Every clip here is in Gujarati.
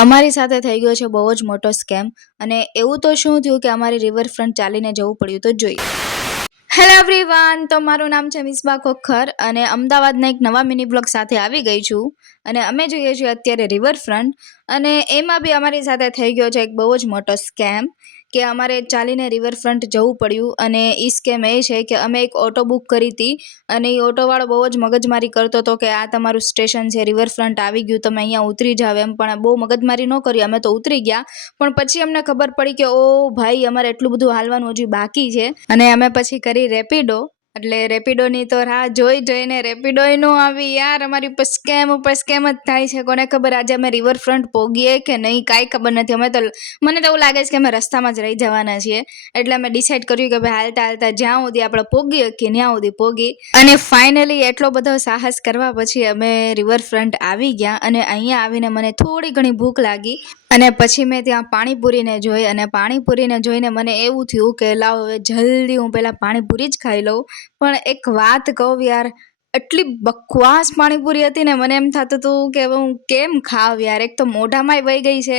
અમારી સાથે થઈ ગયો છે બહુ જ મોટો સ્કેમ અને એવું તો શું થયું કે અમારે રિવરફ્રન્ટ ચાલીને જવું પડ્યું તો જોઈએ. હેલો એવરીવન, તો મારું નામ છે મિસબા ખોખર અને અમદાવાદના એક નવા મિની બ્લોગ સાથે આવી ગઈ છું અને અમે જોઈએ છીએ અત્યારે રિવરફ્રન્ટ અને એમાં બી અમારી સાથે થઈ ગયો છે એક બહુ જ મોટો સ્કેમ કે અમારે ચાલીને રિવરફ્રન્ટ જવું પડ્યું. અને એ સ્કેમ એ છે કે અમે એક ઓટો બુક કરી હતી અને એ ઓટોવાળો બહુ જ મગજમારી કરતો હતો કે આ તમારું સ્ટેશન છે, રિવરફ્રન્ટ આવી ગયું, તમે અહીંયા ઉતરી જાવ એમ. પણ બહુ મગજમારી ન કરી, અમે તો ઉતરી ગયા. પણ પછી અમને ખબર પડી કે ઓ ભાઈ, અમારે એટલું બધું હાલવાનું હજી બાકી છે અને અમે પછી કરી રેપિડો. એટલે રેપિડોની તો રાહ જોઈને રેપિડોય નો આવી યાર. અમારી ઉપર સ્કેમ જ થાય છે. કોને ખબર આજે અમે રિવરફ્રન્ટ પોગીએ કે નહીં, કાંઈ ખબર નથી. મને તો એવું લાગે છે કે અમે રસ્તામાં જ રહી જવાના છીએ. એટલે અમે ડિસાઈડ કર્યું કે ભાઈ હાલતા હાલતા જ્યાં સુધી આપણે પોગી શકીએ ત્યાં સુધી પોગી. અને ફાઇનલી એટલો બધો સાહસ કરવા પછી અમે રિવરફ્રન્ટ આવી ગયા અને અહીંયા આવીને મને થોડી ઘણી ભૂખ લાગી અને પછી મેં ત્યાં પાણીપુરીને જોઈ અને પાણીપુરીને જોઈને મને એવું થયું કે લાવ હવે જલ્દી હું પહેલાં પાણીપુરી જ ખાઈ લઉં. પણ એક વાત કહું યાર, એટલી બકવાસ પાણીપુરી હતી ને, મને એમ થતું હતું કે હવે હું કેમ ખાવ યાર. એક તો મોઢામાંય વહી ગઈ છે,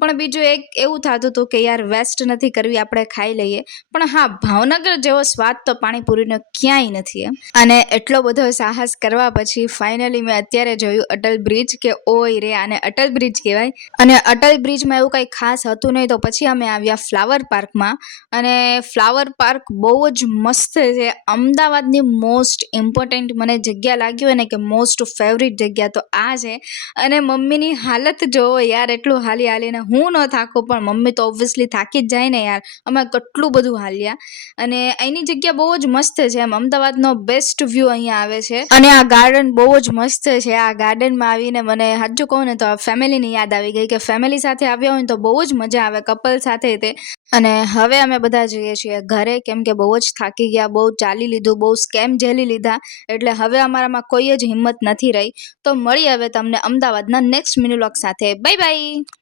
પણ બીજું એક એવું થતું હતું કે યાર વેસ્ટ નથી કરવી, આપણે ખાઈ લઈએ. પણ હા, ભાવનગર જેવો સ્વાદ તો પાણીપુરીનો ક્યાંય નથી એમ. અને એટલો બધો સાહસ કરવા પછી ફાઇનલી મેં અત્યારે જોયું અટલ બ્રિજ કે ઓય રે, આને અટલ બ્રિજ કહેવાય. અને અટલ બ્રિજમાં એવું કંઈ ખાસ હતું નહીં, તો પછી અમે આવ્યા ફ્લાવર પાર્કમાં. અને ફ્લાવર પાર્ક બહુ જ મસ્ત છે. અમદાવાદની મોસ્ટ ઇમ્પોર્ટન્ટ મને જગ્યા લાગી હોય ને કે મોસ્ટ ફેવરિટ જગ્યા તો આ છે. અને મમ્મીની હાલત જોવો યાર, એટલું હાલીને હું ન થાકું પણ મમ્મી તો ઓબ્વિયસલી થાકી જ જાય ને યાર. અમે કેટલું બધું હાલ્યા અને અહીંની જગ્યા બહુ જ મસ્ત છે એમ. અમદાવાદનો બેસ્ટ વ્યૂ અહીંયા આવે છે અને આ ગાર્ડન બહુ જ મસ્ત છે. આ ગાર્ડનમાં આવીને મને સાચું કહું ને તો ફેમિલીની યાદ આવી ગઈ કે ફેમિલી સાથે આવ્યા હોય ને તો બહુ જ મજા આવે, કપલ સાથે તે. અને હવે અમે બધા જઈએ છીએ ઘરે, કેમ કે બહુ જ થાકી ગયા, બહુ ચાલી લીધું, બહુ સ્કેમ ઝેલી લીધા. એટલે હવે અમારામાં કોઈ જ હિંમત નથી રહી. તો મળીએ હવે તમને અમદાવાદના નેક્સ્ટ મિની વ્લોગ સાથે. Bye bye.